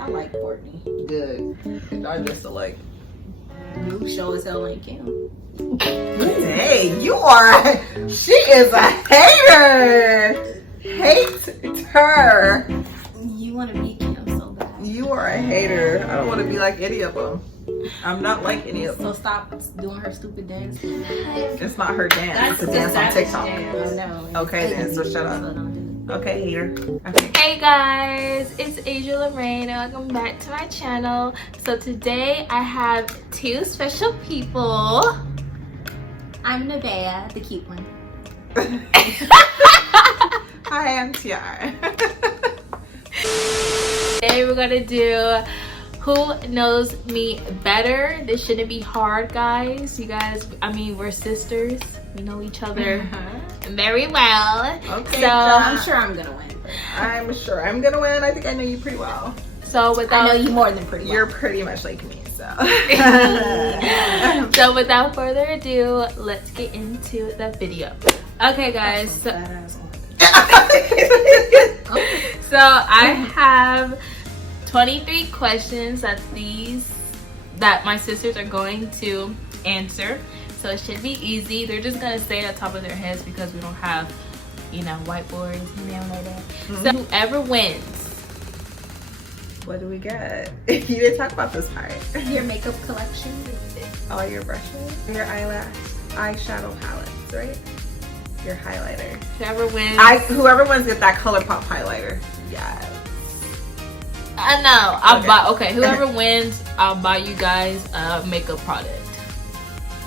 I like Courtney. Good. I just like. You show as hell ain't Kim. Hey, you are. She is a hater. Hate her. You want to be Kim so bad. You are a hater. I don't want to be like any of them. I'm not like any of them. So stop doing her stupid dance. It's not her dance. It's a dance on TikTok. I know. Okay then, so shut up. Okay, hater. Okay. Hey guys, it's Asia Lorraine and welcome back to my channel. So today I have two special people. I'm Nevaeh, the cute one. Hi, I'm Tiara. Today we're gonna do Who Knows Me Better. This shouldn't be hard, guys. You guys, I mean, we're sisters. We know each other very well. Okay, so I'm sure I'm gonna win. I'm sure I'm gonna win. I think I know you pretty well. So without, I know you more than pretty well. You're pretty much like me, so. So without further ado, let's get into the video. Okay, guys. So I have 23 questions that my sisters are going to answer. So it should be easy. They're just gonna say it on top of their heads because we don't have, you know, whiteboards and everything like that. So whoever wins. What do we get? You didn't talk about this part. Your makeup collection. All your brushes, your eyeshadow palettes, right? Your highlighter. Whoever wins. Whoever wins get that ColourPop highlighter. Yes. I know. I'll buy. Okay, whoever wins, I'll buy you guys a makeup product.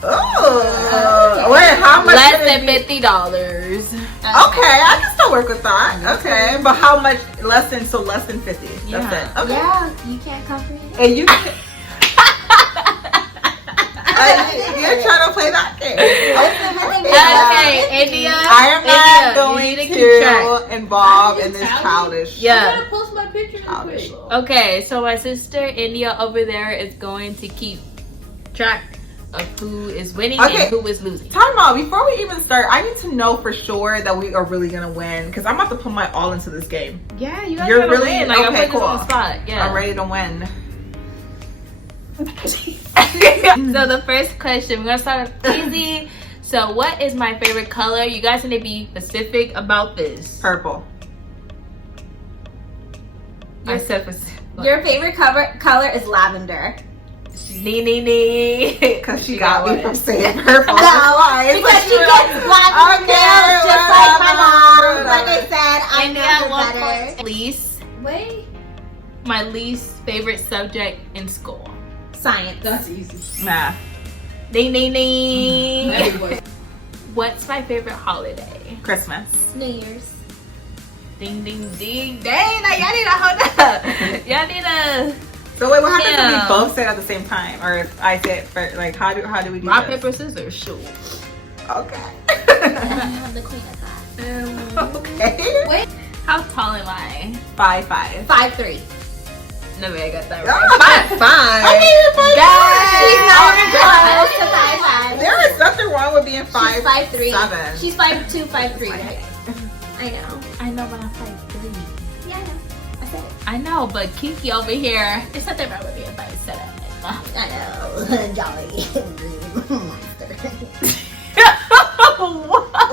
Oh, wait, how much? Less than $50. Okay, I can still work with that. Okay, but how much? Less than 50. Yeah. That's it. Okay. Yeah, you can't comprehend. And you can. You're trying to play that game. Okay, India. I am not going you need to keep track. to involve in this childish. Yeah. I gotta post my picture real quick. Okay, so my sister India over there is going to keep track of who is winning and who is losing. Time out. Before we even start, I need to know for sure that we are really gonna win because I'm about to put my all into this game. Yeah, you guys You're gotta really win. Like, okay. I'm Cool. on the spot. Yeah. I'm ready to win. So the first question, we're gonna start off easy. So what is my favorite color? You guys need to be specific about this. Purple. I said specific. Your favorite color is lavender. Nee. Because she got me from saying purple. No, because she gets lavender nails just like my mom. Like I said, I know better. Wait. My least favorite subject in school. Science. That's easy. Math. Nee. What's my favorite holiday? Christmas. New Year's. Ding. Dang, now y'all need to hold up. Y'all need to. So wait, what happens if we both say it at the same time, or if I say it first? Like, how do we do Rock, this? paper, scissors, shoot. Okay. I'm the queen of that. Okay. Wait. How tall am I? 5'5". 5'3". No way, I got that Oh, right. 5'5". She's not even close to 5'5". There is nothing wrong with being 5'3". 5'7". She's 5'2", 5'3", right? I know, but I'm 5'3". Yeah, I know. I said it. I know, but Kiki over here, there's nothing wrong with being 5'7". I know. Jolly green monster.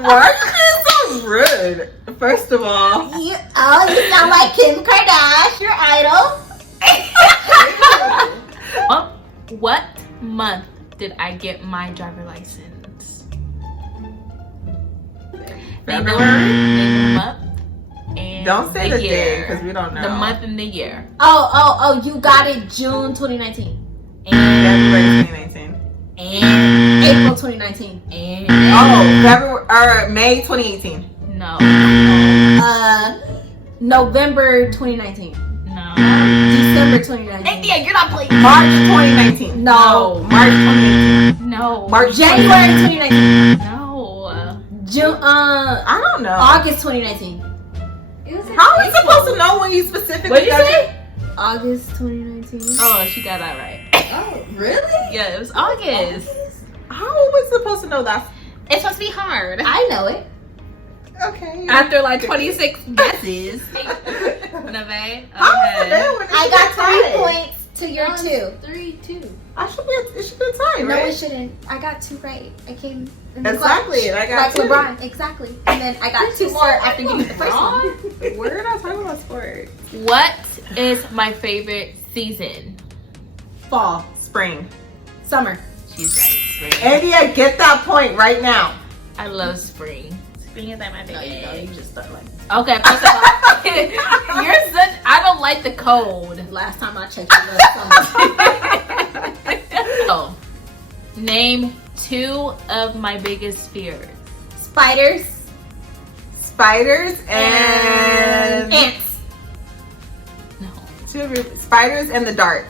Why are you being so rude? First of all. You sound like Kim Kardashian, your idol. What month did I get my driver license? February? Name the month and Don't say the year. day because we don't know. The month and the year. Oh, you got it June 2019. February 2019. And April 2019. and Oh, February or May 2018. no. November 2019. No. December 2019. India, you're not playing. March 2019. No. March 2018. No. March January 2019. No. June. I don't know. August 2019. How are we supposed to know when you specifically? What did you say? August 2019. Oh, she got that right. Oh, really? Yeah, it was August. How are we supposed to know that? It's supposed to be hard. I know it. Okay. After like 26 guesses. Neve, How is it when it's I got 3 points to your 2. 3-2. It should be a tie, No, right? it shouldn't. I got 2 right. I came in the Exactly. clutch. And I got Like 2. LeBron. Exactly. And then I got 2 more after you get the first one. We're not talking about sports. What is my favorite season? Fall. Spring. Summer. She's right. Spring. India, get that point right now. I love spring. Spring is like my favorite. No, you just start like Okay, first of all, you're such. I don't like the cold. last time I checked it was summer. So, name 2 of my biggest fears. Spiders. Spiders and Ants. No. 2 of your spiders and the dark.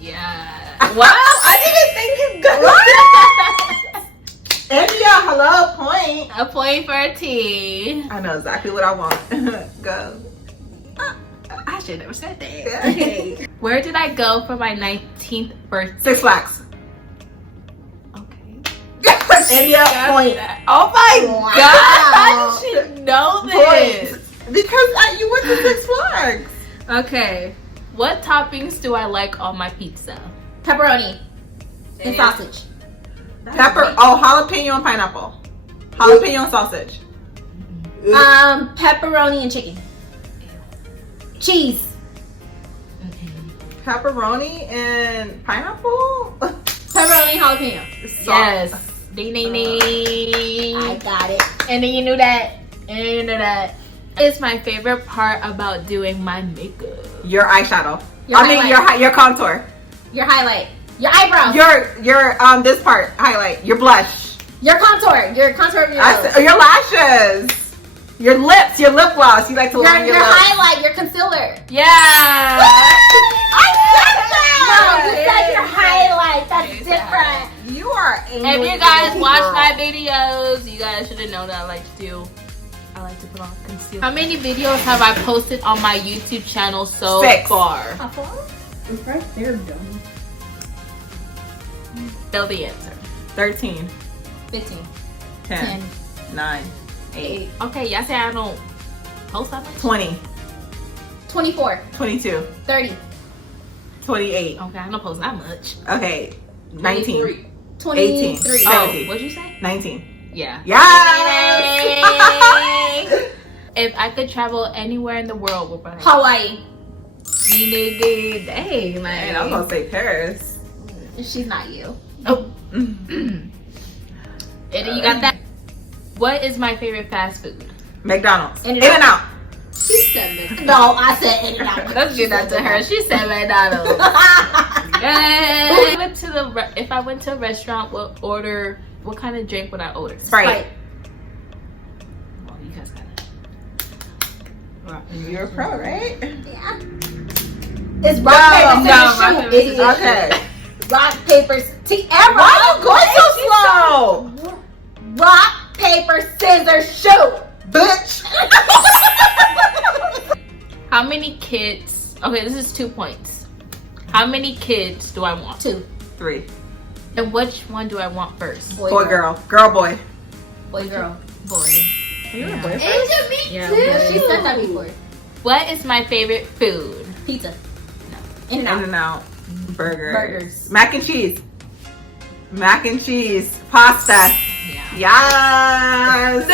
Yeah. Wow, I didn't think you got India, hello, point. A point for a T. I know exactly what I want. Go. I should never said that. Yeah. Okay. Where did I go for my 19th birthday? 6 Flags. Okay. India, point. Oh my Wow. god! I should know this. Point. Because you went to 6 Flags. Okay. What toppings do I like on my pizza? Pepperoni. And sausage. Pepper. Oh, jalapeno and pineapple. Jalapeno and sausage. Pepperoni and chicken. Cheese. Pepperoni and pineapple. Pepperoni jalapeno. Yes. Ding ding ding. I got it. And then you knew that. And then you knew that. It's my favorite part about doing my makeup. Your eyeshadow. Your highlight. Your contour. Your highlight. Your eyebrow. Your this part highlight. Your blush. Your contour. Your contour of your nose. Your lashes. Your lips. Your lip gloss. You like to line your Your lips. highlight. Your concealer. Yeah. I said No, that. you said your highlight. That's different. You are. If you guys watch my videos, you guys should have known that I like to put on concealer. How many videos have I posted on my YouTube channel so 6. far? It's right there, dumb. Know the answer. 13, 15. 10, 9, 8, Okay, y'all say I don't post that much? 20, 24. 22, 30. 28. Okay, I don't post that much. Okay, 19, 23. 18. Oh, 17. what'd you say? 19. Yeah. Yes! If I could travel anywhere in the world, what would I? Hawaii. Dang, Man, I'm gonna say Paris. She's not you. Oh. And you got that? What is my favorite fast food? McDonald's. In-N-Out. In-N-Out. She said it. No, I said In-N-Out. Let's give that to her. She said McDonald's. If I went to a restaurant, what kind of drink would I order? Sprite. Well, you guys got it. You're a pro, right? Yeah. It's rock, paper, scissors, shoot, idiot. Okay. Rock, paper, Tiara. Why are you going so slow? Rock, paper, scissors, shoot. Bitch. How many kids? Okay, this is 2 points. How many kids do I want? 2. 3. And which one do I want first? Boy, girl. Girl, boy. Boy, girl. Boy. You're Yeah. a boy. Asia, me Yeah, too. boy. She said that before. What is my favorite food? Pizza. In-N-Out. In-N-Out. Burgers. Burgers. Mac and cheese. Mac and cheese. Pasta. Yeah. Yes.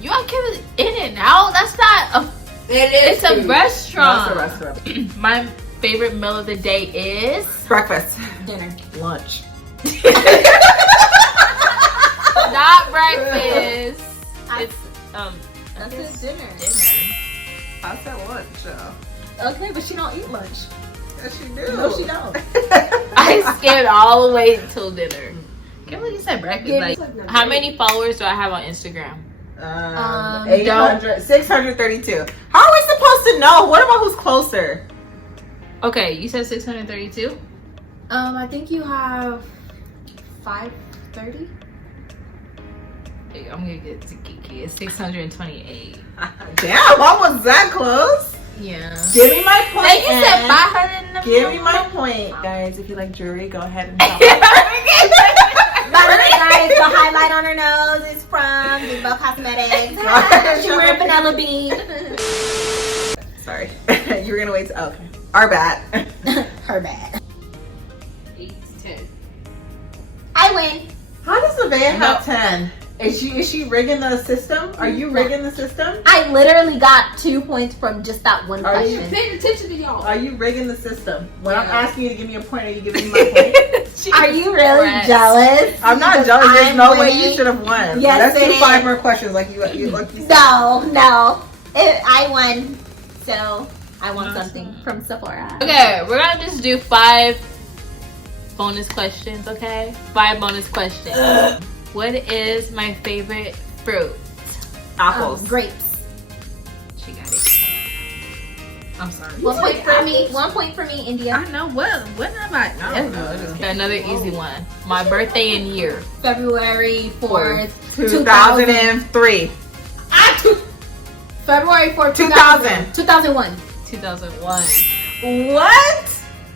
You don't give it In-N-Out? That's not a. It's a restaurant. That's a restaurant. My favorite meal of the day is Breakfast. Dinner. Lunch. not breakfast. It's That's his dinner. dinner. I said lunch. Okay, but she don't eat lunch. Yes, you do. No, she don't. I skipped all the way till dinner. Can't believe you said breakfast. Yeah, Like, it's like how many followers do I have on Instagram? 800, 632. How are we supposed to know? What about who's closer? Okay, you said 632. I think you have 530. I'm gonna get to Kiki. It's 628. Damn, I was that close. Yeah. Give me my point. Hey, you said Ann. 500. Give me my point. Guys, if you like jewelry, go ahead and help. By the way, guys, the highlight on her nose is from Bieber Cosmetics. She wearing Vanilla Bean. Sorry. You were gonna wait. Okay. Our bad. Her bad. 8 to 10. I win. How does Nevaeh have 10? Is she rigging the system? Are you rigging the system? I literally got 2 points from just that one Are you question. Pay attention to y'all. Are you rigging the system? When I'm asking you to give me a point, are you giving me my point? Are you really jealous? I'm not Because jealous. There's I'm no way winning? you should have won. Yes, Let's do it 5 is. more questions like you said. No. I won. So I won something from Sephora. Okay, we're gonna just do 5 bonus questions, okay? 5 bonus questions. What is my favorite fruit? Apples. Grapes. She got it. I'm sorry. 1 point for me. 1 point for me, India. I know what am I? No. Okay, another easy one. My birthday and year. February 4th, 2003. February 4th, 2000. 2001. 2001. What?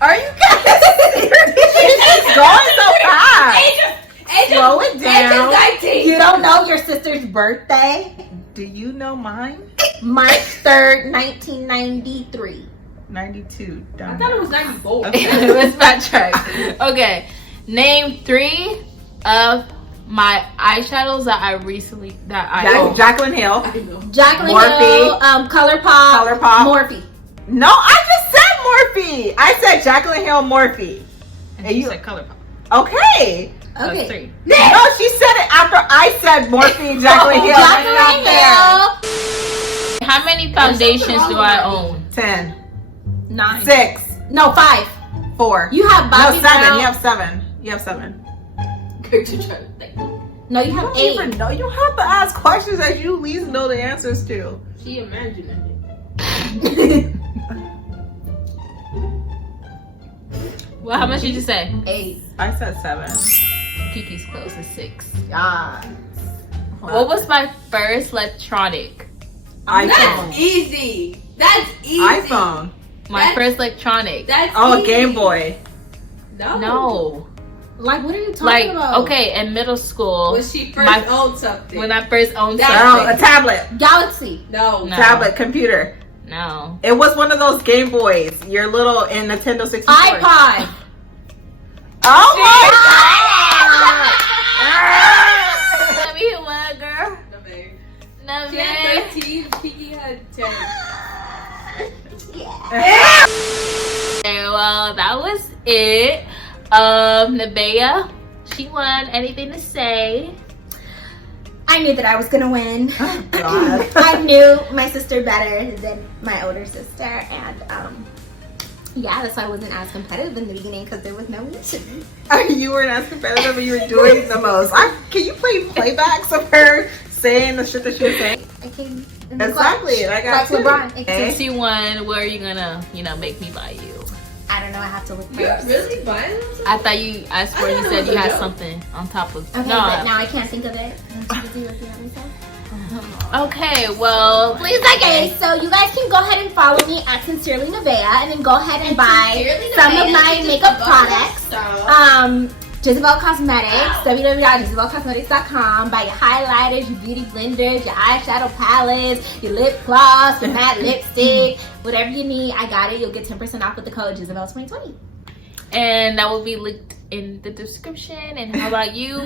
Are you guys It's going so fast. Slow it down. You don't know your sister's birthday? Do you know mine? March 3rd, 1993. 92. I thought it was 94. Let's backtrack. Okay, name 3 of my eyeshadows that I recently own. Jaclyn Hill. Jaclyn Morphe. Hill, ColourPop. ColourPop. Morphe. No, I just said Morphe. I said Jaclyn Hill, Morphe. And you said ColourPop. Okay. Okay. 3. No, she said it after I said Morphe, Jaclyn Hill. That's not Jaclyn fair. Hill. How many foundations do I own? 10. 9. 6. No, 5. 4. You have Bobbi No, 7. Brown. You have 7. You have 7. No, you You have don't 8. even know. You have to ask questions that you at least know the answers to. She imagined it. Well, how much did you say? 8. I said 7. Kiki's close to 6. Yeah. What was my first electronic? iPhone. Easy. That's easy. iPhone. My first electronic. That's Oh, easy. Game Boy. No. Like, what are you talking Like, about? okay, in middle school, When she first My- owned something. when I first owned That's No, something. a tablet. Galaxy. no. No. Tablet, computer. No. It was one of those Game Boys. Your little in Nintendo 64. iPod. Oh my god! Let me hear one, girl. No, She man. had 13. Kiki had 10. Okay, well, that was it. Nevaeh, she won. Anything to say? I knew that I was gonna win. God. I knew my sister better than my older sister, and yeah, that's why I wasn't as competitive in the beginning because there was no reason. You weren't as competitive, but you were doing the most. Can you play playbacks of her saying the shit that she was saying? I came in the Exactly, clutch. and I got like two. LeBron. Okay. Since you won, what are you gonna, make me buy you? I don't know. I have to look You're first. really violent? I swear you said you had something on top of. Okay, but now I can't think of it. Okay, well, Please, okay, so you guys can go ahead and follow me at Sincerely Nevaeh, and then go ahead and buy some of my makeup products. Jezebel Cosmetics, www.jezebelcosmetics.com. Buy your highlighters, your beauty blenders, your eyeshadow palettes, your lip gloss, your matte lipstick, whatever you need, I got it. You'll get 10% off with the code Jezebel2020. and that will be linked in the description. And how about you?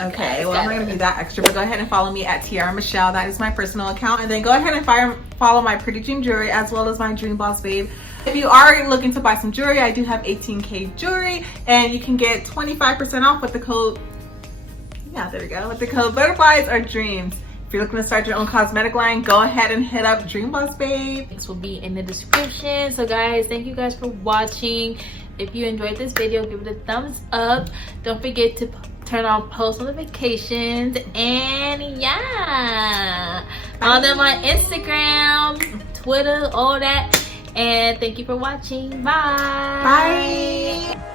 Okay, well, I'm not gonna be that extra, but go ahead and follow me at Tiara Michelle. That is my personal account. And then go ahead and follow my Pretty Dream Jewelry as well as my Dream Boss Babe. If you are looking to buy some jewelry, I do have 18K jewelry, and you can get 25% off with the code, there we go, with the code Butterflies or Dreams. If you're looking to start your own cosmetic line, go ahead and hit up Dream Boss Babe. Links will be in the description. So guys, thank you guys for watching. If you enjoyed this video, give it a thumbs up. Don't forget to turn on post notifications, and follow them on Instagram, Twitter, all that. And thank you for watching. Bye. Bye.